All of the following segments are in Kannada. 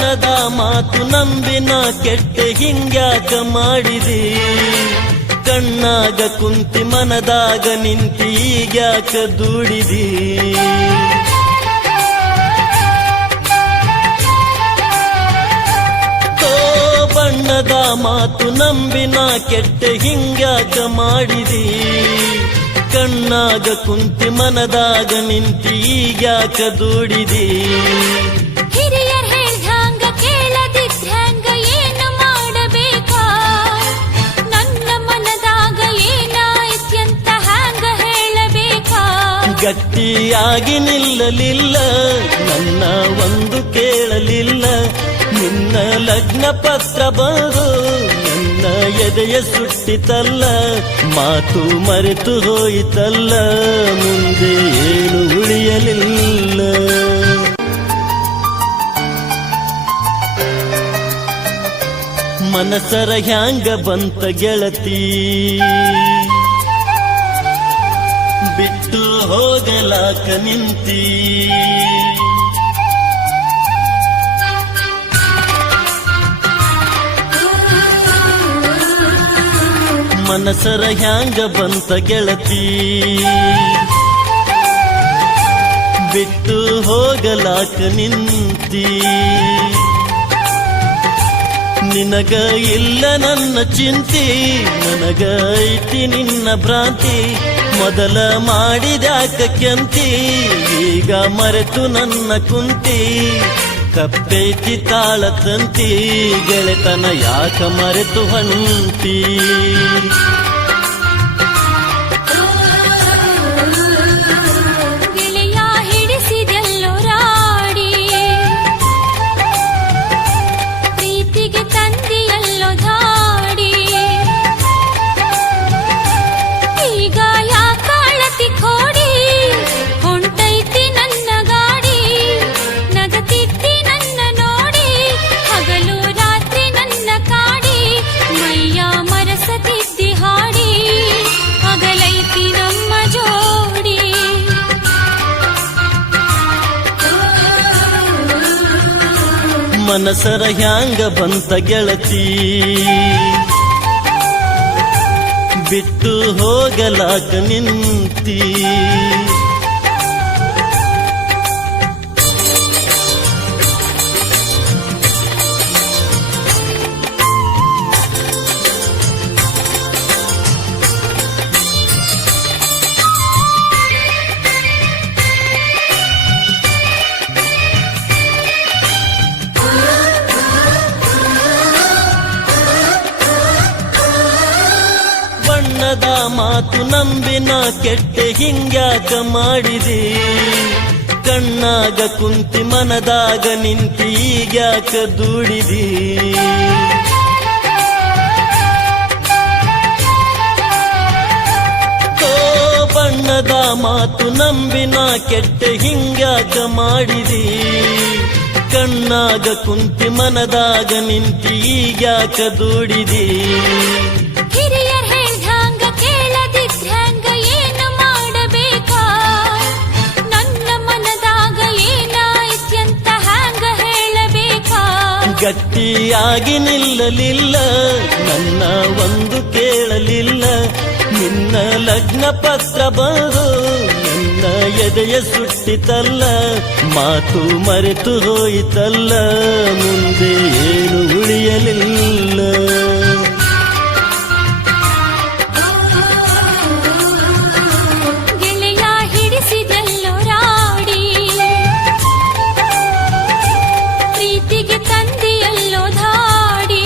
ಬಣ್ಣದ ಮಾತು ನಂಬಿನ ಕೆಟ್ಟ ಹಿಂಗ್ಯಾಕ ಮಾಡಿದಿ ಕಣ್ಣಾಗ ಕುಂತಿ ಮನದಾಗ ನಿಂತಿ ಈಗ್ಯಾಕ ದುಡಿದಿ ಬಣ್ಣದ ಮಾತು ನಂಬಿನ ಕೆಟ್ಟ ಹಿಂಗ್ಯಾಕ ಮಾಡಿದಿ ಕಣ್ಣಾಗ ಕುಂತಿ ಮನದಾಗ ನಿಂತಿ ಈಗ್ಯಾಕ ದುಡಿದಿ ಹಿರಿಯರ್ ಹೇಳ್ದಂಗ ಕೇಳದಿದ್ದಂಗ ಏನು ಮಾಡಬೇಕಾ ನನ್ನ ಮನದಾಗ ಏನಾಯ್ತ್ಯಂತ ಹ್ಯಾಂಗ ಹೇಳಬೇಕಾ ಗಟ್ಟಿಯಾಗಿ ನಿಲ್ಲಲಿಲ್ಲ ನನ್ನ ಒಂದು ಕೇಳಲಿಲ್ಲ ನಿನ್ನ ಲಗ್ನ ಪತ್ರ ಬರು ನನ್ನ ಎದೆಯ ಸುಟ್ಟಿತಲ್ಲ ಮಾತು ಮರೆತು ಹೋಯಿತಲ್ಲ ಮುಂದೆ ಏನು ಉಳಿಯಲಿಲ್ಲ ಮನಸರ ಹ್ಯಾಂಗ ಬಂತ ಗೆಳತಿ ಬಿಟ್ಟು ಹೋಗಲಾಕ ನಿಂತಿ ಮನಸರ ಹ್ಯಾಂಗ ಬಂತ ಗೆಳತಿ ಬಿಟ್ಟು ಹೋಗಲಾಕ ನಿಂತಿ ನಿನಗ ಇಲ್ಲ ನನ್ನ ಚಿಂತಿ ನನಗ ಐತಿ ನಿನ್ನ ಭ್ರಾಂತಿ ಮೊದಲ ಮಾಡಿದ್ಯಾಕ ಕೆಂತಿ ಈಗ ಮರೆತು ನನ್ನ ಕುಂತಿ ಕಪ್ಪೈತಿ ತಾಳ ತಂತಿ ಗೆಳೆತನ ಯಾಕ ಮರೆತು ಹೊಂಟಿ ಗೆಳೆಯ ಹಿಡಿಸಿದೆಲ್ಲೋ ರಾಡಿ ಪ್ರೀತಿಗೆ ತಂದಿಯಲ್ಲೋ ಧಾಡಿ ಈಗ ಯಾಕ ಅಳತಿ ಕೋಡಿ ಹೊಂಟೈತಿ ನನ್ನ ಗಾಡಿ ನಗತಿದ್ದಿ ನನ್ನ ನೋಡಿ ಹಗಲು ರಾತ್ರಿ ನನ್ನ ಕಾಡಿ ಮೈಯ ಮರಸತಿದ್ದಿ ಹಾಡಿ ಹಗಲೈತಿ ನಮ್ಮ ಜೋಡಿ ಮನಸರ ಹ್ಯಾಂಗ ಬಂತ ಗೆಳತಿ ಬಿಟ್ಟು ಹೋಗಲಾಕ ನಿಂತಿ ಬಣ್ಣದ ಮಾತು ನಂಬಿನ ಕೆಟ್ಟ ಹಿಂಗ್ಯಾಕ ಮಾಡಿದಿ ಕಣ್ಣಾಗ ಕುಂತಿ ಮನದಾಗ ನಿಂತಿ ಈಗ್ಯಾಕ ದುಡಿದಿ ಬಣ್ಣದ ಮಾತು ನಂಬಿನ ಕೆಟ್ಟ ಹಿಂಗ್ಯಾಕ ಮಾಡಿದಿ ಕಣ್ಣಾಗ ಕುಂತಿ ಮನದಾಗ ನಿಂತಿ ಈಗ್ಯಾಕ ದುಡಿದಿ ಹಿರಿಯರ್ ಹೇಳ್ದಂಗ ಕೇಳದಿದ್ದಂಗ ಏನು ಮಾಡಬೇಕಾ ನನ್ನ ಮನದಾಗ ಏನಾಯ್ತ್ಯಂತ ಹ್ಯಾಂಗ ಹೇಳಬೇಕಾ ಗಟ್ಟಿಯಾಗಿ ನಿಲ್ಲಲಿಲ್ಲ ನನ್ನ ಒಂದು ಕೇಳಲಿಲ್ಲ ನಿನ್ನ ಲಗ್ನ ಪತ್ರ ಬರು ನನ್ನ ಎದೆಯ ಸುಟ್ಟಿತಲ್ಲ ಮಾತು ಮರೆತು ಹೋಯಿತಲ್ಲ ಮುಂದೆ ಏನು ಉಳಿಯಲಿಲ್ಲ ಗೆಳೆಯ ಹಿಡಿಸಿದೆಲ್ಲೋ ರಾಡಿ ಪ್ರೀತಿಗೆ ತಂದಿಯಲ್ಲೋ ಧಾಡಿ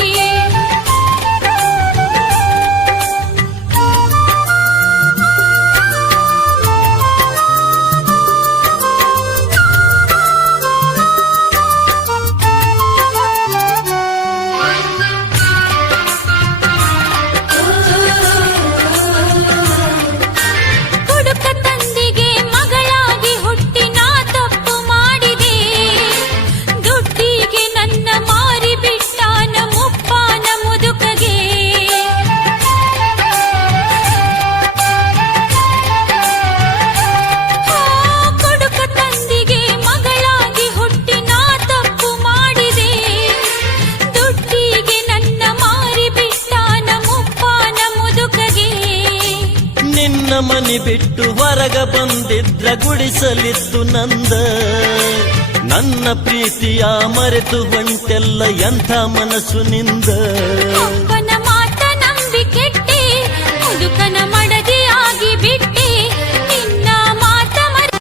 ನಿನ್ನ ಮನಿ ಬಿಟ್ಟು ಹೊರಗ ಬಂದಿದ್ರ ಗುಡಿಸಲಿತ್ತು ನಂದ ನನ್ನ ಪ್ರೀತಿಯ ಮರೆತು ಹೊಂಟೆಲ್ಲ ಎಂಥ ಮನಸ್ಸು ನಿಂದ